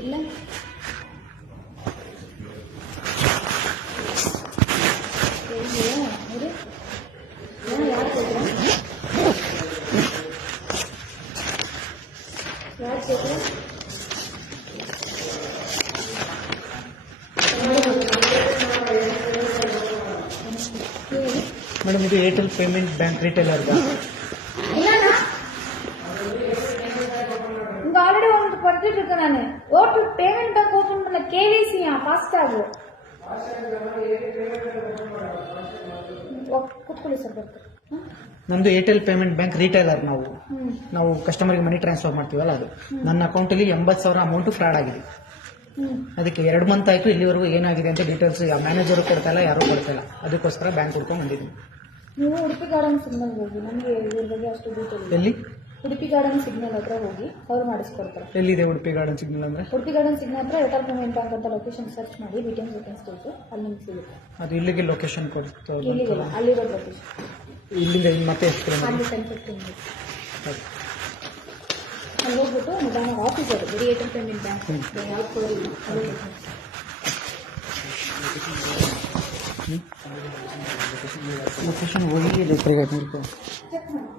ಇಲ್ಲ ಮೇಡಮ್ ಇದು Airtel payment bank ರಿಟೇಲರ್ಗ இங்க ஆல்ரெடி உங்களுக்கு படிச்சுட்டு இருக்கேன் நான் ஓட்டு பேமெண்ட் பேங்க் ஓபன் பண்ண கேவிசி ஃபாஸ்ட் ஆகும் ಕೂತ್ಕೊಳ್ಳಿ ಸರ್ ಬರ್ತಾರೆ ನಮ್ಮದು ಏರ್ಟೆಲ್ ಪೇಮೆಂಟ್ ಬ್ಯಾಂಕ್ ರಿಟೇಲರ್. ನಾವು ಕಸ್ಟಮರ್ಗೆ ಮನಿ ಟ್ರಾನ್ಸ್ಫರ್ ಮಾಡ್ತೀವಲ್ಲ ಅದು. ನನ್ನ ಅಕೌಂಟಲ್ಲಿ 80,000 ಅಮೌಂಟು ಫ್ರಾಡ್ ಆಗಿದೆ. ಅದಕ್ಕೆ 2 ಮಂತ್ ಆಯಿತು. ಇಲ್ಲಿವರೆಗೂ ಏನಾಗಿದೆ ಅಂತ ಡೀಟೇಲ್ಸ್ ಮ್ಯಾನೇಜರು ಕೊಡ್ತಾಯಿಲ್ಲ, ಯಾರೂ ಕೊಡ್ತಾಯಿಲ್ಲ. ಅದಕ್ಕೋಸ್ಕರ ಬ್ಯಾಂಕ್ ಹುಡ್ಕೊಂಡು ಬಂದಿದ್ದೀನಿ. ನೀವು ಉಡುಪಿ ಗಾರ್ಡನ್ ಸಿಗ್ನಲ್ ಹೋಗಿ, ನಮಗೆ ಇದ್ರ ಬಗ್ಗೆ ಅಷ್ಟು ಡೀಟೇಲ್. ಎಲ್ಲಿ? ಉಡುಪಿ ಗಾರ್ಡನ್ ಸಿಗ್ನಲ್ ಹತ್ರ ಹೋಗಿ ಅವ್ರು ಮಾಡಿಸ್ಕೊಡ್ತಾರೆ. ಎಲ್ಲಿದೆ ಉಡುಪಿ ಗಾರ್ಡನ್ ಸಿಗ್ನಲ್ ಅಂದರೆ? ಉಡುಪಿ ಗಾರ್ಡನ್ ಸಿಗ್ನಲ್ ಹತ್ರ ಏರ್ಟೆಲ್ ಪೇಮೆಂಟ್ ಬ್ಯಾಂಕ್ ಅಂತ ಲೊಕೇಶನ್ ಸರ್ಚ್ ಮಾಡಿ BTM ಸೆಕೆಂಡ್ ಸ್ಟೇಜ್ ಅಲ್ಲಿ ನಿಮ್ಗೆ ಸಿಗುತ್ತೆ. ಅದು ಇಲ್ಲಿಗೆ ಲೊಕೇಶನ್ ಕೊಡ್ತಾರೆ? ಇಲ್ಲಿಗೆ ಅಲ್ಲಿರೋ ಲೊಕೇಶನ್. ಇಲ್ಲಿಂದ ಇನ್ನು ಮತ್ತೆ ಎಷ್ಟು ಅಲ್ಲಿ 10-15 ಅಲ್ಲಿ ಹೋಗ್ಬಿಟ್ಟು ನಿಧಾನ ಆಫೀಸ್ ಅದು ಬರೀ ಏರ್ಟೆಲ್ ಪೇಮೆಂಟ್ ಬ್ಯಾಂಕ್ ಯಾವ್ದು ಕೊಡೋದಿಲ್ಲ. ಲೊಕೇಶನ್ ಹೋಗಿ ಲೆಟ್ರಿಗೆ ಚೆಕ್ ಮಾಡಿ.